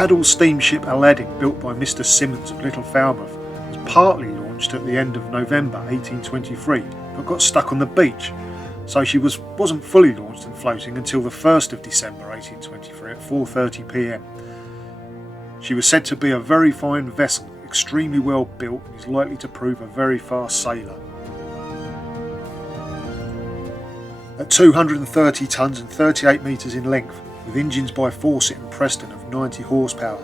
paddle steamship Aladdin, built by Mr. Simmons of Little Falmouth, was partly launched at the end of November 1823, but got stuck on the beach, so she wasn't fully launched and floating until the 1st of December 1823 at 4:30 p.m. She was said to be a very fine vessel, extremely well built, and is likely to prove a very fast sailor. At 230 tonnes and 38 metres in length, with engines by Fawcett and Preston of 90 horsepower,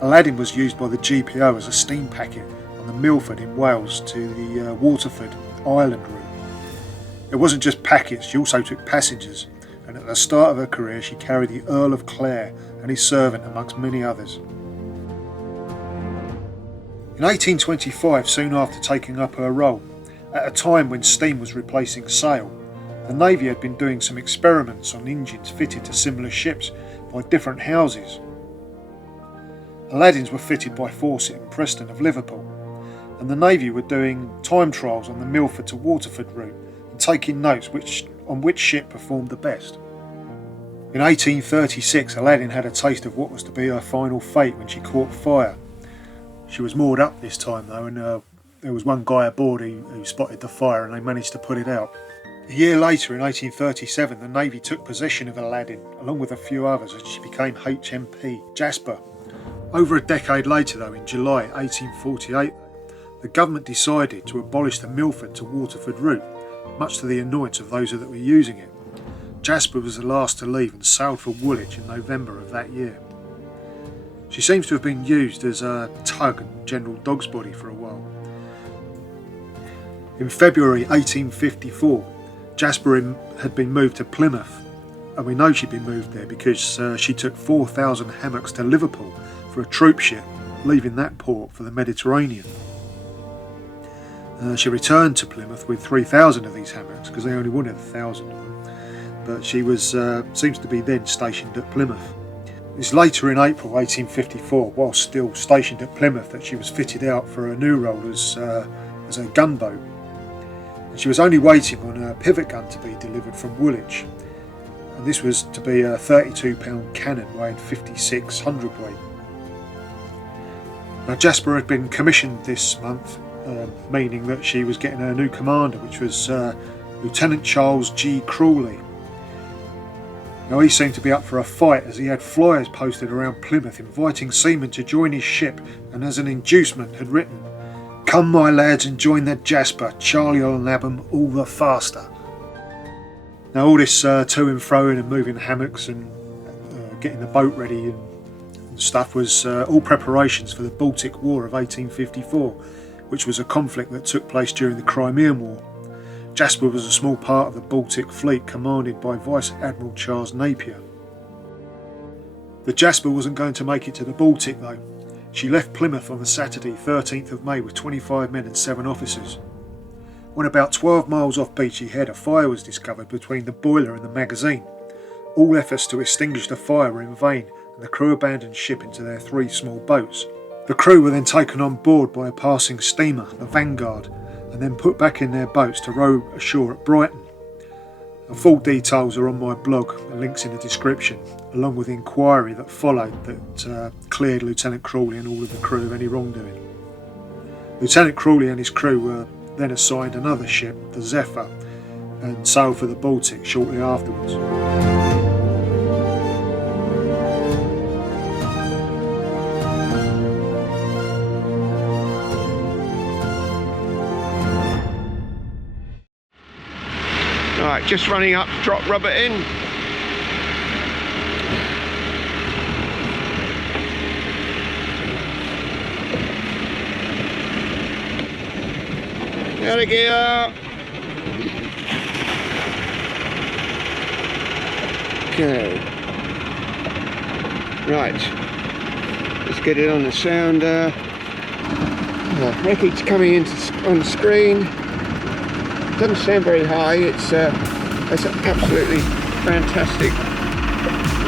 Aladdin was used by the GPO as a steam packet on the Milford in Wales to the Waterford Island route. It wasn't just packets, she also took passengers, and at the start of her career she carried the Earl of Clare and his servant amongst many others. In 1825, soon after taking up her role, at a time when steam was replacing sail, the Navy had been doing some experiments on engines fitted to similar ships by different houses. Aladdins were fitted by Fawcett and Preston of Liverpool, and the Navy were doing time trials on the Milford to Waterford route and taking notes on which ship performed the best. In 1836, Aladdin had a taste of what was to be her final fate when she caught fire. She was moored up this time though, and there was one guy aboard who spotted the fire and they managed to put it out. A year later, in 1837, the Navy took possession of Aladdin, along with a few others, and she became HMS Jasper. Over a decade later though, in July 1848, the government decided to abolish the Milford to Waterford route, much to the annoyance of those that were using it. Jasper was the last to leave and sailed for Woolwich in November of that year. She seems to have been used as a tug and general dog's body for a while. In February 1854, Jasper had been moved to Plymouth, and we know she'd been moved there because she took 4,000 hammocks to Liverpool for a troop ship, leaving that port for the Mediterranean. She returned to Plymouth with 3,000 of these hammocks because they only wanted 1,000 of them, but she was seems to be then stationed at Plymouth. It's later in April 1854, whilst still stationed at Plymouth, that she was fitted out for a new role as a gunboat. And she was only waiting on a pivot gun to be delivered from Woolwich, and this was to be a 32-pound cannon weighing 56 hundredweight. Now Jasper had been commissioned this month, meaning that she was getting her new commander, which was Lieutenant Charles G. Crawley. Now he seemed to be up for a fight, as he had flyers posted around Plymouth inviting seamen to join his ship, and as an inducement had written, "Come my lads and join the Jasper, Charlie'll nab 'em all the faster." Now all this to and fro and moving hammocks and getting the boat ready and stuff was all preparations for the Baltic War of 1854, which was a conflict that took place during the Crimean War. Jasper was a small part of the Baltic fleet commanded by Vice Admiral Charles Napier. The Jasper wasn't going to make it to the Baltic though. She left Plymouth on the Saturday 13th of May with 25 men and 7 officers. When about 12 miles off Beachy Head, a fire was discovered between the boiler and the magazine. All efforts to extinguish the fire were in vain, and the crew abandoned ship into their 3 small boats. The crew were then taken on board by a passing steamer, the Vanguard, and then put back in their boats to row ashore at Brighton. The full details are on my blog, the link's in the description, along with the inquiry that followed that cleared Lieutenant Crawley and all of the crew of any wrongdoing. Lieutenant Crawley and his crew were then assigned another ship, the Zephyr, and sailed for the Baltic shortly afterwards. Right, just running up, drop rubber in. Out of gear. Okay. Right. Let's get it on the sounder. Wreckage coming into on screen. Doesn't sound very high. It's an absolutely fantastic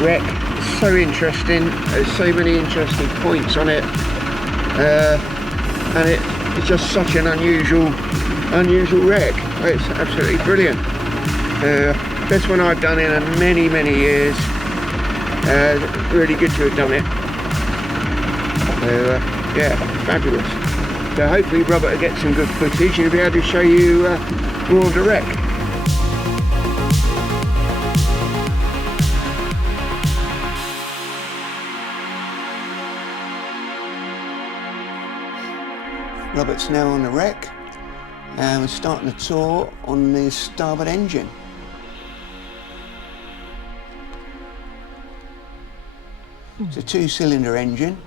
wreck. It's so interesting. There's so many interesting points on it, and it's just such an unusual wreck. It's absolutely brilliant. Best one I've done in many years. Really good to have done it. So yeah, fabulous. So hopefully Robert will get some good footage and he'll be able to show you more of the wreck. Robert's now on the wreck and we're starting a tour on the starboard engine. It's a 2-cylinder engine.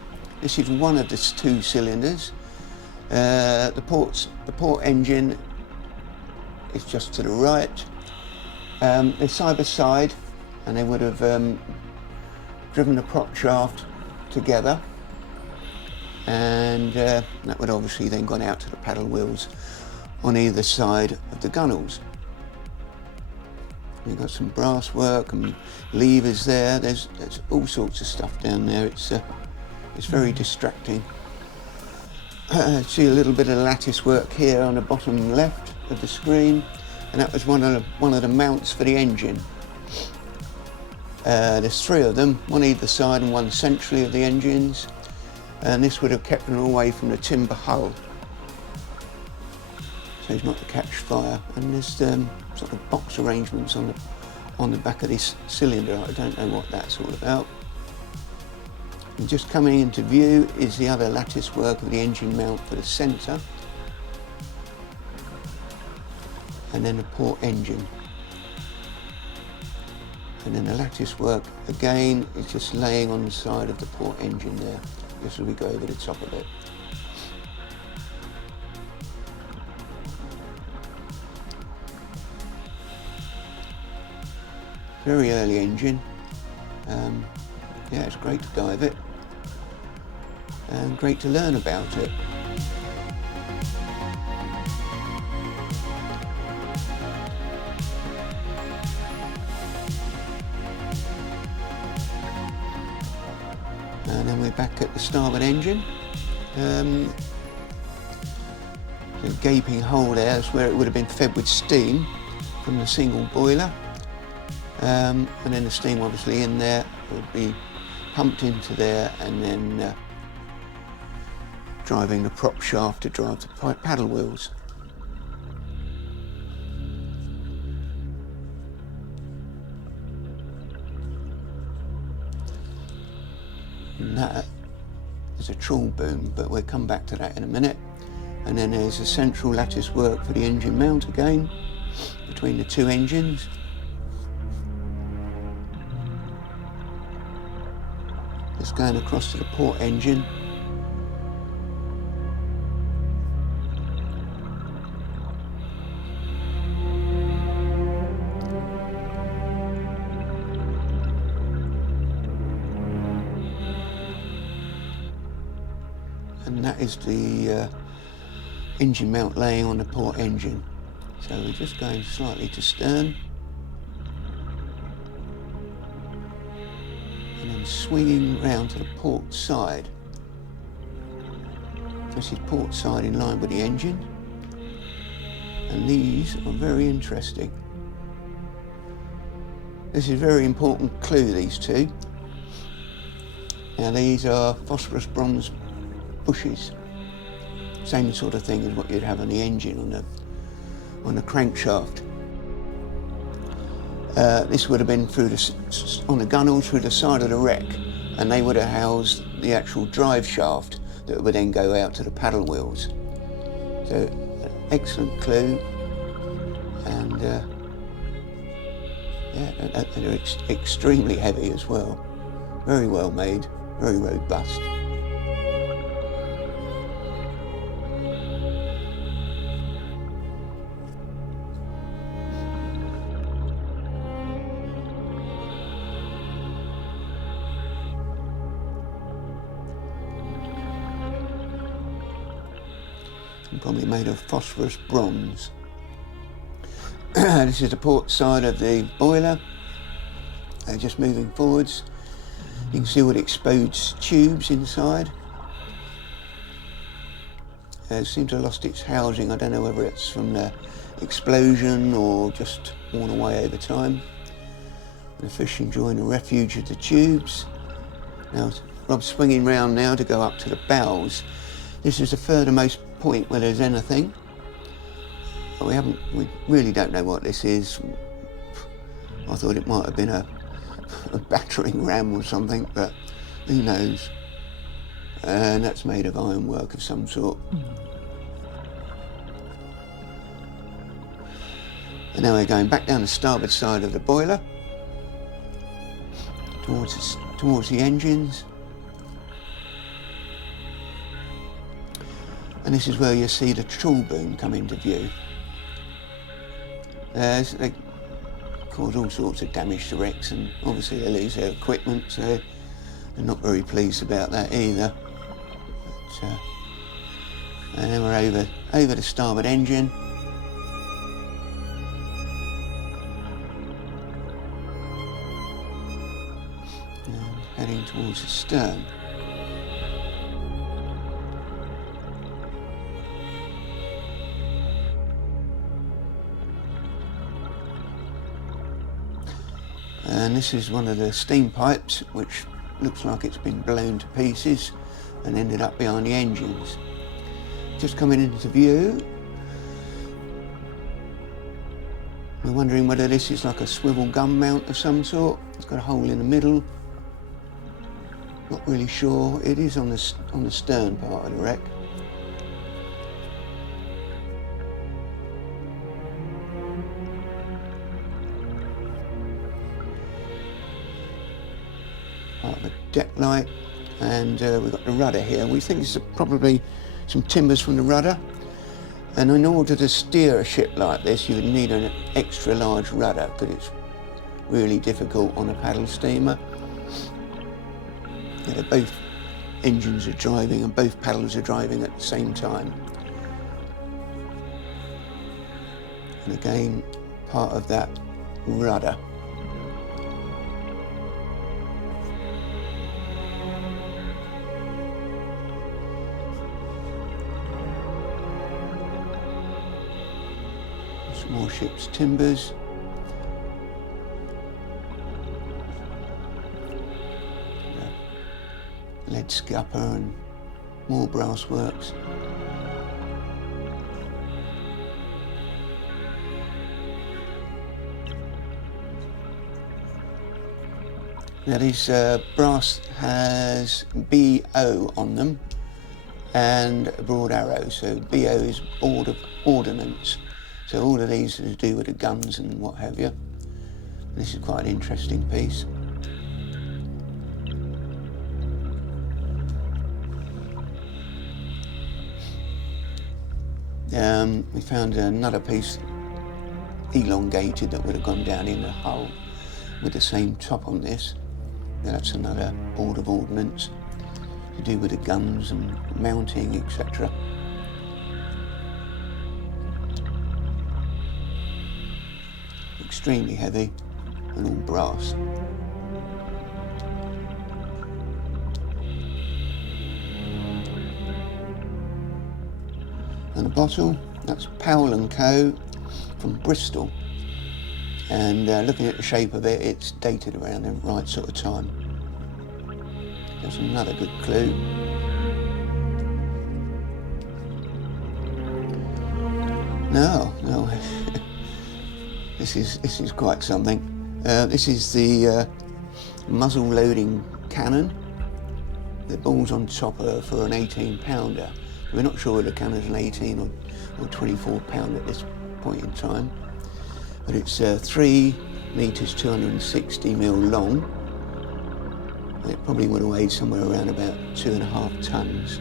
This is one of the 2 cylinders. The port engine is just to the right. They're side by side, and they would have driven the prop shaft together, and that would obviously then gone out to the paddle wheels on either side of the gunnels. We've got some brass work and levers there. There's all sorts of stuff down there. It's very distracting. See a little bit of lattice work here on the bottom left of the screen, and that was one of the mounts for the engine. There's 3 of them, one either side and one centrally of the engines, and this would have kept them away from the timber hull, so as not to catch fire. And there's sort of box arrangements on the back of this cylinder. I don't know what that's all about. And just coming into view is the other lattice work of the engine mount for the centre, and then the port engine. And then the lattice work again is just laying on the side of the port engine there, just as we go over the top of it. Very early engine. Yeah, it's great to dive it and great to learn about it. And then we're back at the starboard engine. The gaping hole there is where it would have been fed with steam from the single boiler. And then the steam obviously in there would be pumped into there, and then driving the prop shaft to drive the paddle wheels. And that is a trawl boom, but we'll come back to that in a minute. And then there's a central lattice work for the engine mount again, between the 2 engines. It's going across to the port engine. And that is the engine mount laying on the port engine. So we're just going slightly to stern. And then swinging round to the port side. This is port side in line with the engine. And these are very interesting. This is a very important clue, these 2. Now these are phosphorus bronze bushes. Same sort of thing as what you'd have on the engine, on the crankshaft. This would have been on the gunnels through the side of the wreck, and they would have housed the actual drive shaft that would then go out to the paddle wheels. So, an excellent clue, and yeah, they're extremely heavy as well. Very well made, very robust. Probably made of phosphorus bronze. This is the port side of the boiler. Just moving forwards. You can see all the exposed tubes inside. It seems to have lost its housing. I don't know whether it's from the explosion or just worn away over time. The fish enjoying the refuge of the tubes. Now Rob's swinging round now to go up to the bows. This is the furthermost point where there's anything. But we really don't know what this is. I thought it might have been a battering ram or something, but who knows. And that's made of ironwork of some sort. And now we're going back down the starboard side of the boiler towards the engines. And this is where you see the trawl boom come into view. They cause all sorts of damage to wrecks, and obviously they lose their equipment, so they're not very pleased about that either. But, and then we're over the starboard engine. And heading towards the stern. And this is one of the steam pipes, which looks like it's been blown to pieces and ended up behind the engines. Just coming into view. We're wondering whether this is like a swivel gun mount of some sort. It's got a hole in the middle. Not really sure. It is on the stern part of the wreck. Part of a deck light, and we've got the rudder here. We think this is probably some timbers from the rudder, and in order to steer a ship like this you would need an extra large rudder, because it's really difficult on a paddle steamer. Both engines are driving and both paddles are driving at the same time. And again, part of that rudder. Some more ship's timbers. Lead scupper and more brass works. Now these brass has BO on them and a broad arrow, so BO is Board of Ordnance. So all of these are to do with the guns and what have you. This is quite an interesting piece. We found another piece elongated that would have gone down in the hull with the same top on this. Now that's another Board of Ordnance to do with the guns and mounting, etc. Extremely heavy and all brass. And a bottle, that's Powell & Co. from Bristol. And looking at the shape of it, it's dated around the right sort of time. That's another good clue. No, this is quite something. This is the muzzle loading cannon. The ball's on top for an 18-pounder. We're not sure whether the cannon's an 18 or 24 pound at this point in time, but it's 3 meters 260 mil long. And it probably would have weighed somewhere around about 2.5 tons.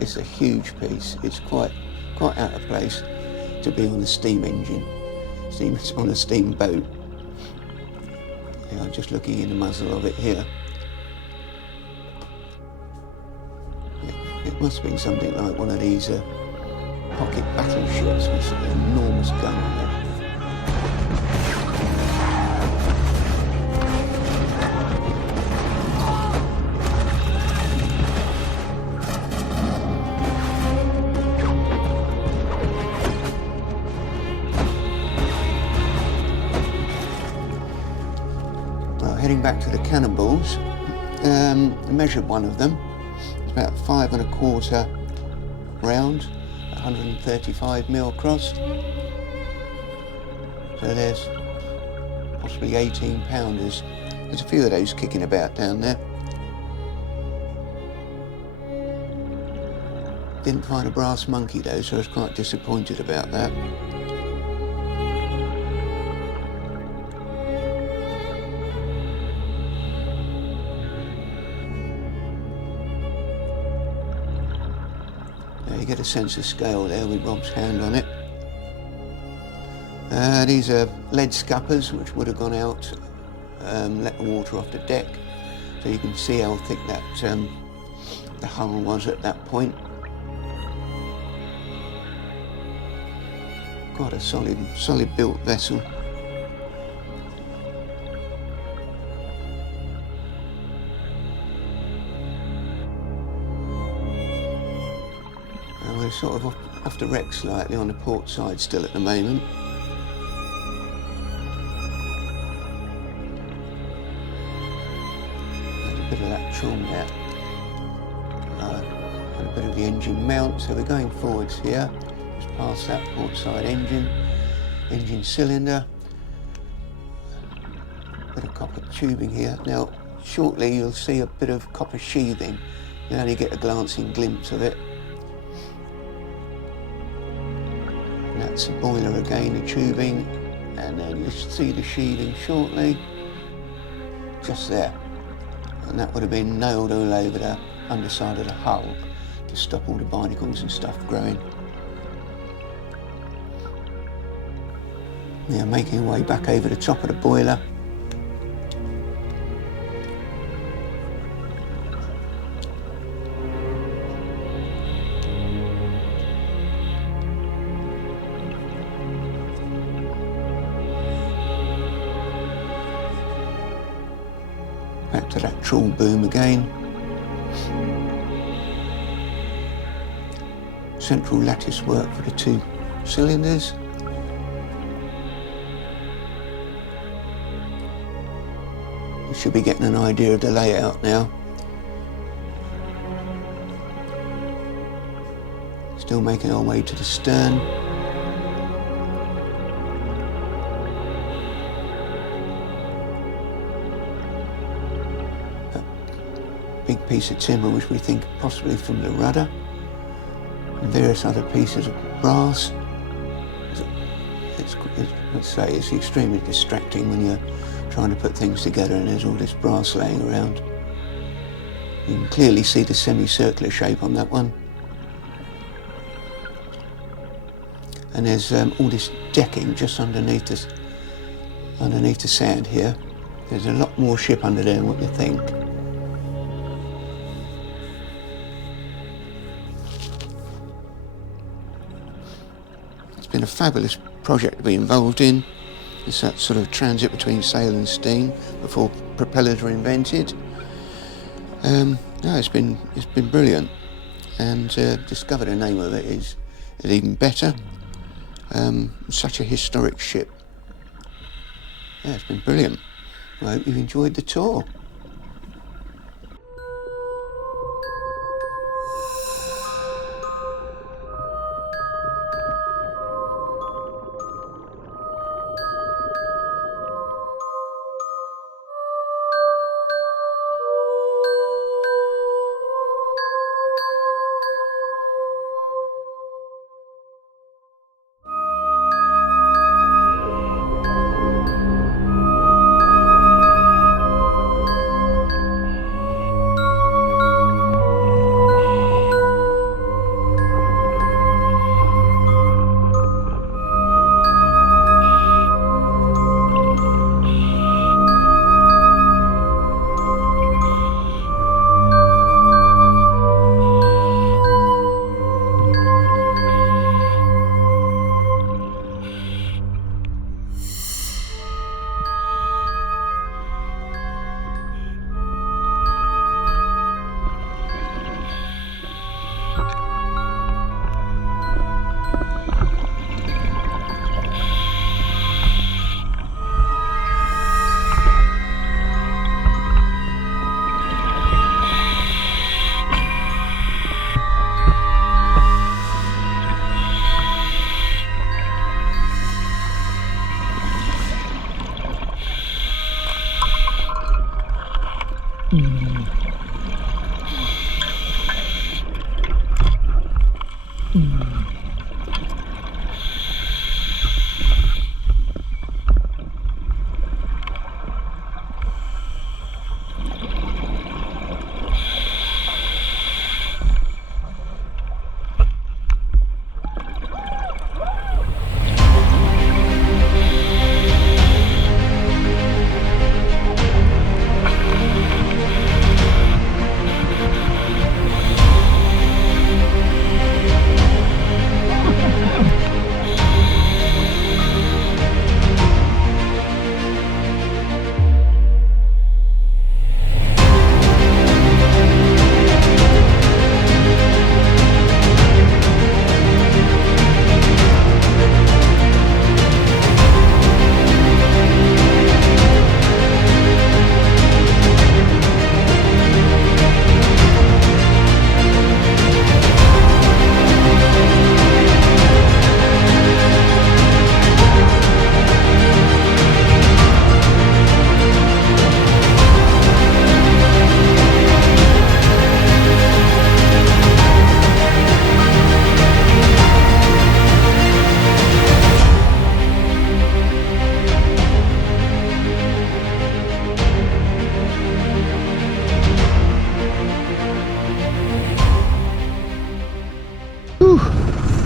It's a huge piece. It's quite out of place to be on a steam engine. It's on a steamboat. Yeah, I'm just looking in the muzzle of it here. It must have been something like one of these pocket battleships with an enormous gun on it. Well, heading back to the cannonballs, measured one of them. It's about 5¼ round, 135mm across. So there's possibly 18 pounders. There's a few of those kicking about down there. Didn't find a brass monkey though, so I was quite disappointed about that. There you get a sense of scale there with Rob's hand on it. These are lead scuppers which would have gone out, let the water off the deck, so you can see how thick that the hull was at that point. Quite a solid built vessel. And we're sort of off the wreck slightly on the port side still at the moment. There's a bit of that trawl there. And a bit of the engine mount, so we're going forwards here. Past that port side engine cylinder, bit of copper tubing here. Now shortly you'll see a bit of copper sheathing, you only get a glancing glimpse of it. And that's the boiler again, the tubing, and then you'll see the sheathing shortly, just there. And that would have been nailed all over the underside of the hull to stop all the barnacles and stuff growing. Yeah, making our way back over the top of the boiler. Back to that trawl boom again. Central lattice work for the 2 cylinders. You should be getting an idea of the layout now. Still making our way to the stern. A big piece of timber which we think possibly from the rudder. And various other pieces of brass. It's extremely distracting when you're trying to put things together and there's all this brass laying around. You can clearly see the semicircular shape on that one. And there's all this decking just underneath the sand here. There's a lot more ship under there than what you think. It's been a fabulous project to be involved in. It's that sort of transit between sail and steam before propellers were invented. No, it's been brilliant, and discover the name of it is even better. Such a historic ship. Yeah, it's been brilliant. I hope you've enjoyed the tour.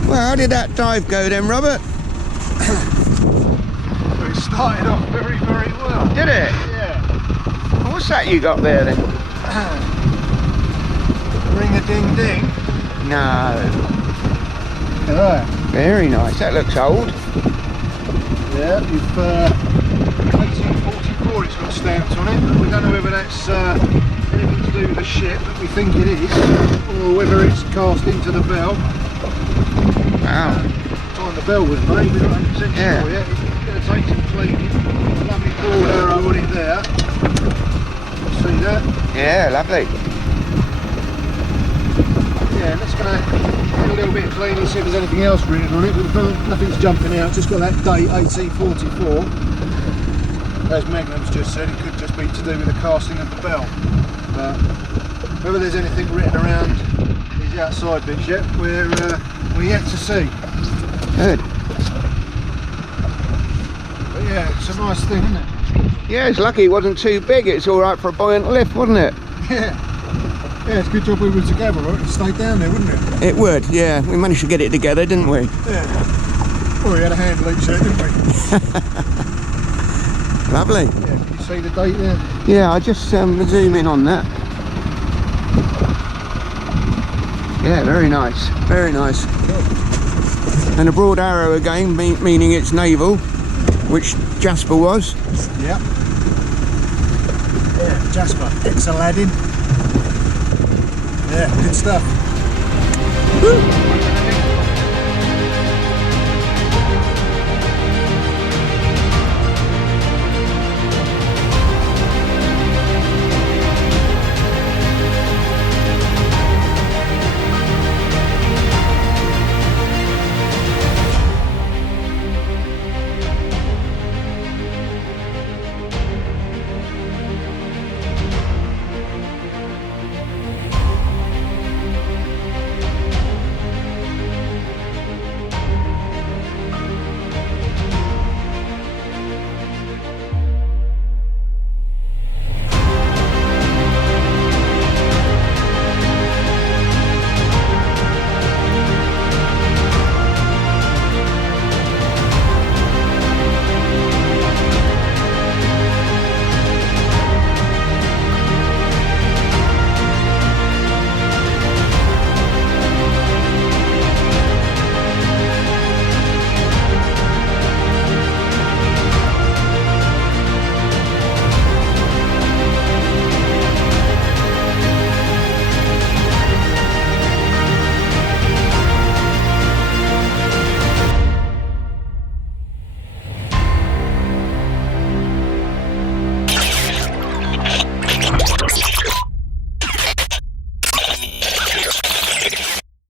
Well, how did that dive go then, Robert? It started off very, very well. Did it? Yeah. Well, what's that you got there then? Ring a ding ding. No. Alright. Very nice. That looks old. Yeah, you've 1844 it's got stamps on it. We don't know whether that's anything to do with the ship, but we think it is, or whether it's cast into the bell. Wow. Time the bell was made, we're not 100% Yeah. sure yet. It's going to take some cleaning. Lovely broad arrow on it there. See that? Yeah, lovely. Yeah, that's going to get a little bit of cleaning, see if there's anything else written on it, but nothing's jumping out, just got that date 1844. As Magnum's just said, it could just be to do with the casting of the bell. But whether there's anything written around these outside bits yet, we're yet to see. Good. But yeah, it's a nice thing, isn't it? Yeah, it's lucky it wasn't too big. It's all right for a buoyant lift, wasn't it? Yeah. Yeah, it's a good job we were together, right? It stayed down there, wouldn't it? It would, yeah. We managed to get it together, didn't we? Yeah. Well, we had a handle each there, didn't we? Lovely. Yeah, can you see the date there? Yeah, I just zoom in on that. Yeah, very nice. Very nice. And a broad arrow again, meaning it's naval, which Jasper was. Yep. Yeah, Jasper, ex-Aladdin. Yeah, good stuff. Woo.